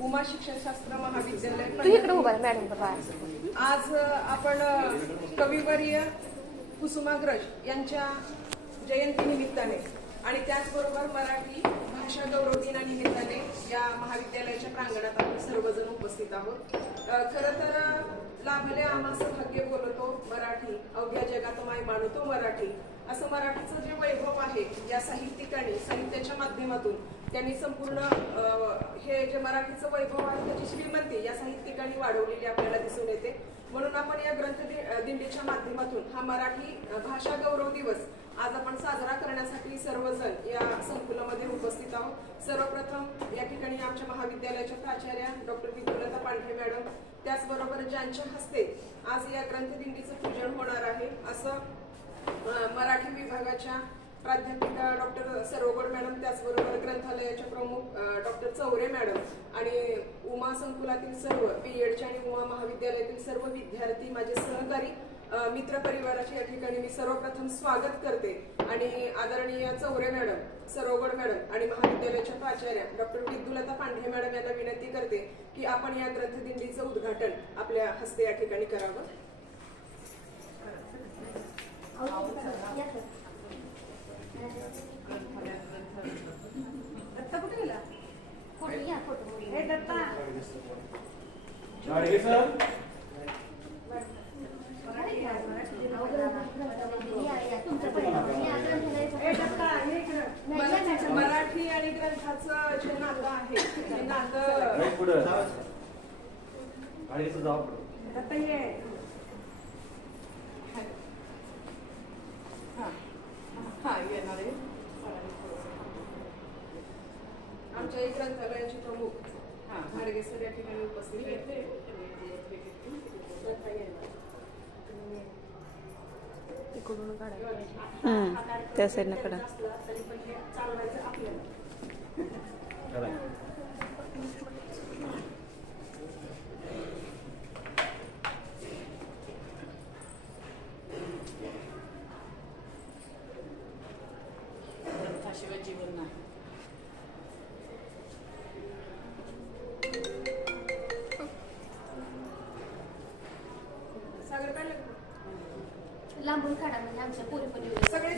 उमा शिक्षणशास्त्र महाविद्यालय तू इकडे उभा आहे, मॅडम आज आपण कविवर्य कुसुमाग्रज यांच्या जयंती निमित्ताने आणि त्याचबरोबर मराठी भाषा गौरव दिनानिमित्ताने या महाविद्यालयाच्या प्रांगणात आपण सर्वजण उपस्थित आहोत. खरं तर लाभले आम्हास भाग्य बोलतो मराठी अवघ्या जगात माय मानतो मराठी. असं मराठीचं जे वैभव आहे या साहित्यिकांनी साहित्याच्या माध्यमातून त्यांनी संपूर्ण हे जे मराठीचं वैभव आहे त्याची श्रीमंती या साहित्यिकांनी वाढवलेली आपल्याला दिसून येते. म्हणून आपण या ग्रंथ दि- दिंडीच्या माध्यमातून हा मराठी भाषा गौरव दिवस आज आपण साजरा करण्यासाठी सर्वजण या संकुलामध्ये उपस्थित आहोत. सर्वप्रथम या ठिकाणी आमच्या महाविद्यालयाच्या प्राचार्या डॉक्टर विद्युलता पांढरे मॅडम त्याचबरोबर ज्यांच्या हस्ते आज या ग्रंथदिंडीचं पूजन होणार आहे असं मराठी विभागाच्या प्राध्यापिका डॉक्टर सरोगड मॅडम त्याचबरोबर ग्रंथालयाच्या प्रमुख डॉक्टर चौरे मॅडम आणि उमा संकुलातील सर्व बी एडच्या आणि उमा महाविद्यालयातील सर्व विद्यार्थी माझे सहकारी मित्र परिवाराचे या ठिकाणी मी सर्वप्रथम स्वागत करते. आणि आदरणीय चौरे मॅडम सरोगड मॅडम आणि महाविद्यालयाच्या प्राचार्या डॉक्टर विद्युलता पांढरे मॅडम यांना विनंती करते की आपण या ग्रंथदिंडीचं उद्घाटन आपल्या हस्ते या ठिकाणी करावं. गाडगे सर मराठी आणि ग्रंथाचं जे नातं आहे ते नातं राईट पुढं गाडगेचं जाऊ पुढं हा. हा, येणार आहे. आमच्या एक ग्रंथालयाचे प्रमुख घाडगे सर या ठिकाणी उपस्थित आहेत त्या साईडनं हे चला. ग्रंथाशिवाय जीवन नाही लांबून काढा म्हणजे आमच्या पोरी पण येऊ सगळे